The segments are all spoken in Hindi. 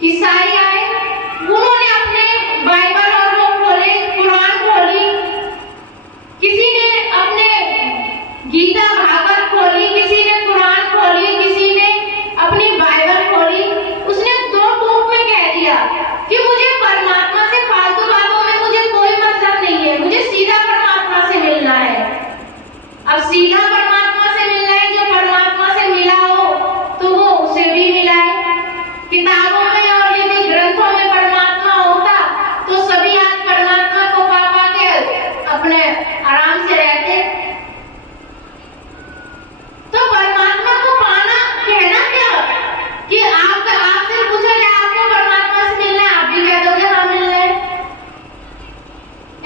ईसाई आए, उन्होंने अपने बाइबल और वो खोले, कुरान खोली, किसी ने अपने गीता भागवत खोली, किसी ने कुरान खोली, किसी ने अपनी बाइबल खोली। उसने दो टूक में कह दिया कि मुझे परमात्मा से फालतू बातों में मुझे कोई मतलब नहीं है, मुझे सीधा परमात्मा से मिलना है। अब सीधा परमात्मा से मिलना है, जो परमात्मा से मिला हो तो वो उसे भी मिला है। किताबों में और यदि ग्रंथों में परमात्मा होता तो सभी आज परमात्मा को पा के अपने आराम से रहते। तो परमात्मा को पाना कहना क्या कि आपसे पूछा जाए आपको परमात्मा से मिलना है, आप भी कह दोगे हाँ मिलना है।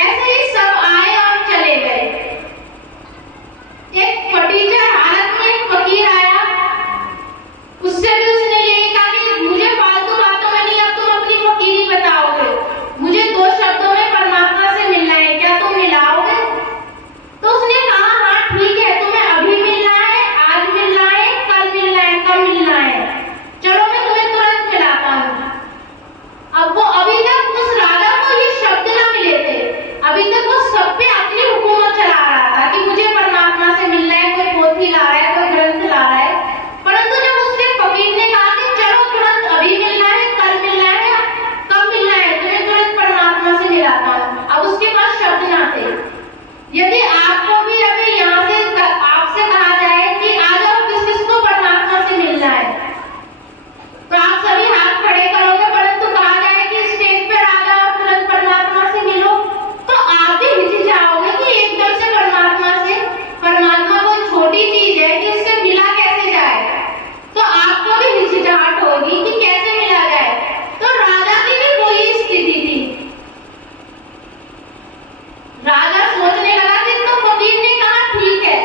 ऐसे ही सब आए और चले गए। एक फटीचर हालत में एक फकीर आया, उससे भी उसने यही कहा कि मुझे फालतू बातों में नहीं, अब तुम अपनी फकीरी बताओगे, मुझे दो शब्दों में परमात्मा से मिलना है, क्या तुम मिलाओगे? तो उसने कहा हाँ ठीक है, तुम्हें अभी मिलना है, आज मिलना है, कल मिलना है, कब मिलना है, चलो मैं तुम्हें तुरंत मिलाता हूँ। अब वो अभी तक उस राजा को ये शब्द ना मिले थे, अभी तक वो सब पे अपनी हुकूमत चला रहा था कि मुझे परमात्मा से मिलना है, कोई पोथी ला रहा है, कोई ग्रंथ ला रहा है। परंतु जब उससे फकीर ने कहा कि चलो तुरंत अभी मिलना है, कल मिलना है, कब मिलना है, तुम्हें तुरंत परमात्मा से मिलाता हूँ, अब उसके पास शब्द ना थे। यदि आपको भी अभी यहाँ से आपसे कहा जाए कि आ जाओ किस किस को परमात्मा से मिलना है, तो आप सभी हाथ खड़े करोगे, परंतु कहा जाए कि स्टेज पर आ जाओ और तुरंत परमात्मा से मिलो, तो आप भी हिचकिचाओगे कि एकदम से परमात्मा कोई छोटी चीज है कि उससे मिला कैसे जाए, तो आपको भी हिचकिचाहट होगी कि कैसे मिला जाए। तो राजा की भी वही स्थिति थी। राजा सोचने लगा कि तो फकीर ने कहा ठीक है,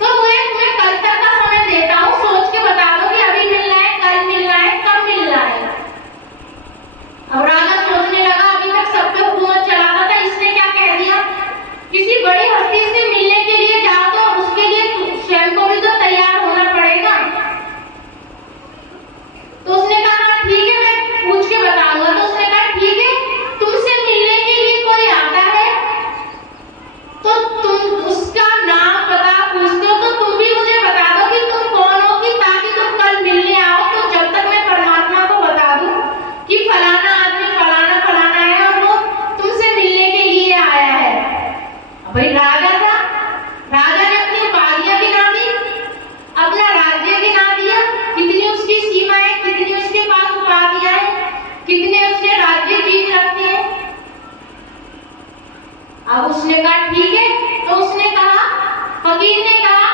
तो मैं तुम्हें कल तक का समय देता हूँ, सोच के बता दो कि अभी मिलना है, कल मिलना है, कब मिलना है। अब राजा सोचने लगा, अभी तक सब पे हुकूमत चलाता था, इसने क्या कह दिया, किसी बड़ी हस्ती से मिलने के लिए जाओ तो उसके लिए स्वयं को भी तो तैयार होना पड़ेगा। तो उसने कहा ठीक है मैं पूछ के बताऊंगा। तो उसने कहा ठीक है, तुमसे मिलने के लिए कोई आता है तो तुम उसका नाम पता पूछते हो, तो तुम भी मुझे बता दो कि तुम कौन हो, कि ताकि तुम कल मिलने आओ, तो जब तक मैं परमात्मा को बता दूं कि फलाना आदमी फलाना फलाना है और वो तुमसे मिलने के लिए आया है। भाई राजा था, राजा ने अपनी उपाधियां गिना दी, अपना राज्य गिना दिया, कितनी उसकी सीमाएं, कितनी उसके पास उपाधियां हैं, कितने उसने राज्य जीत रखे हैं। अब उसने कहा ठीक है, तो उसने कहा, फकीर ने कहा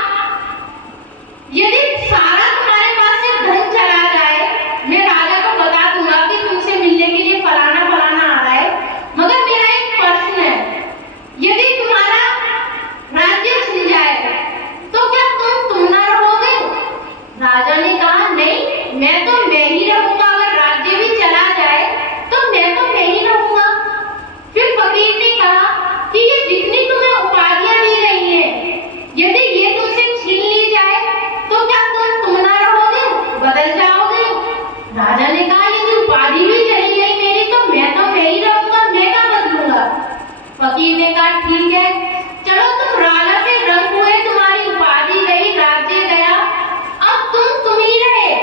यदि सारा तुम्हारे पास से धन चला जाए, मैं राजा को बता दूंगा कि तुमसे मिलने के लिए फलाना फलाना आ रहा है, मगर मेरा एक प्रश्न है, यदि तुम्हारा राज्य छिन जाए तो क्या तुम ना रहोगे? राजा ने कहा नहीं, मैं ही रहूंगा, अगर राज्य भी चला जाए तो मैं ही रहूंगा। फिर फकीर ने कहा कि ये जितनी तुम्हें उपाधियां दी रही हैं, यदि ये तुमसे छीन ली जाए तो क्या तुम ना रहोगे, बदल जाओगे? राजा ने कहा यदि उपाधि भी चली गई मेरी तो मैं ही रहूंगा, मैं क्या बदलूंगा। फकीर ने कहा ठीक है, चलो तुम राजा के रंग हुए, तुम्हारी उपाधि गई, राज्य गया, अब तुम ही रहे।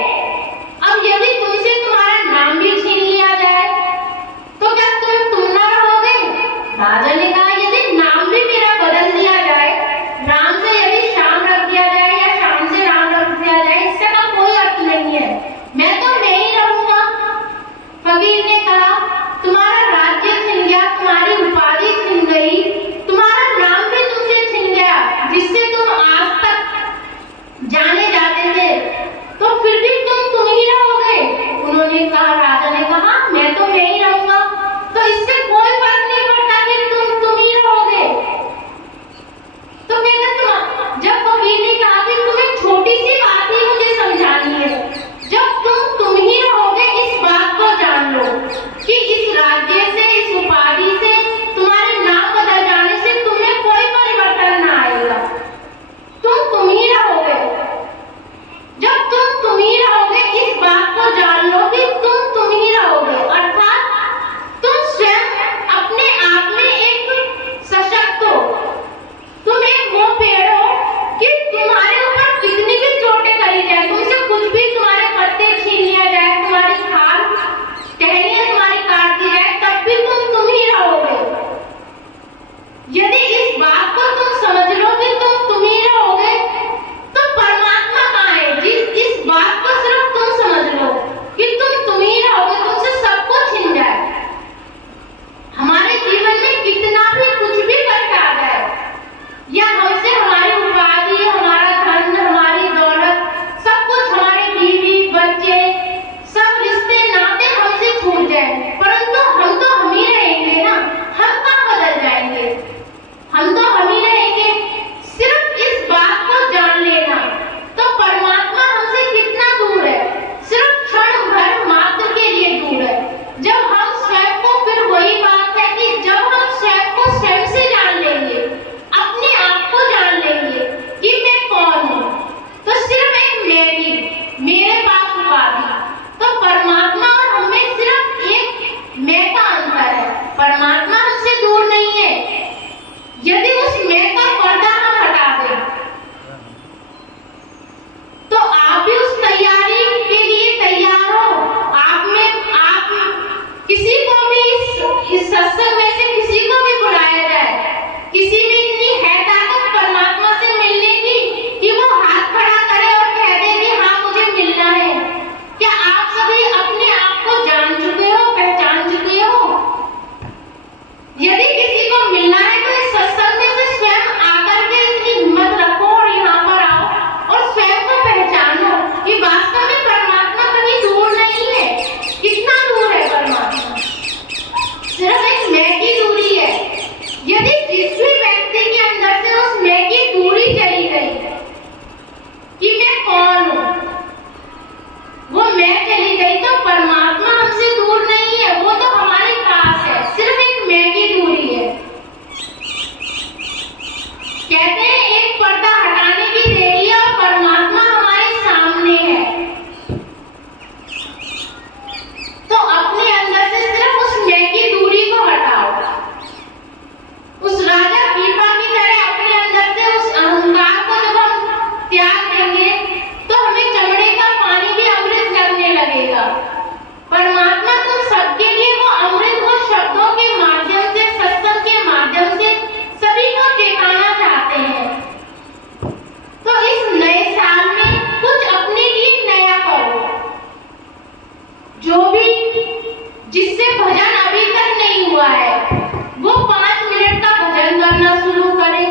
अब यदि तुमसे तुम्हारा नाम भी छीन लिया जाए तो क्या तुम ना रहोगे? राजा ने कहा यदि नाम भी मेरा बदल दिया जाए, राम से यदि श्याम रख दिया जाए या श्याम से राम रख दिया जाए, इससे का कोई अर्थ नहीं है, मैं ही रहूंगा। फकीर ने कहा तुम्हारा राज्य छिन गया, तुम्हारी उपाधि छिन गई, तुम्हारा नाम भी तुमसे छिन गया, जिससे तुम आज तक जाने जाते थे, तो फिर भी तुम ही रहोगे? उन्होंने कहा, राजा ने कहा मैं ही रहूंगा, तो इससे कोई फर्क नहीं पड़ता कि तुम ही रहोगे। तो कहते जब फकीर ने कहा कि तुम्हें छोटी सी बात ही मुझे समझानी है, जब तुम ही रहोगे, इस बात को जान लो कि इस राज्य से, इस उपाधि से, तुम्हारे नाम बदल जाने से तुम्हें कोई परिवर्तन ना आएगा, तुम ही रहोगे। जब तुम ही रहोगे, इस बात को जान लो कि तुम ही रहोगे। जो भी जिससे भजन अभी तक नहीं हुआ है वो 5 मिनट का भजन करना शुरू करे।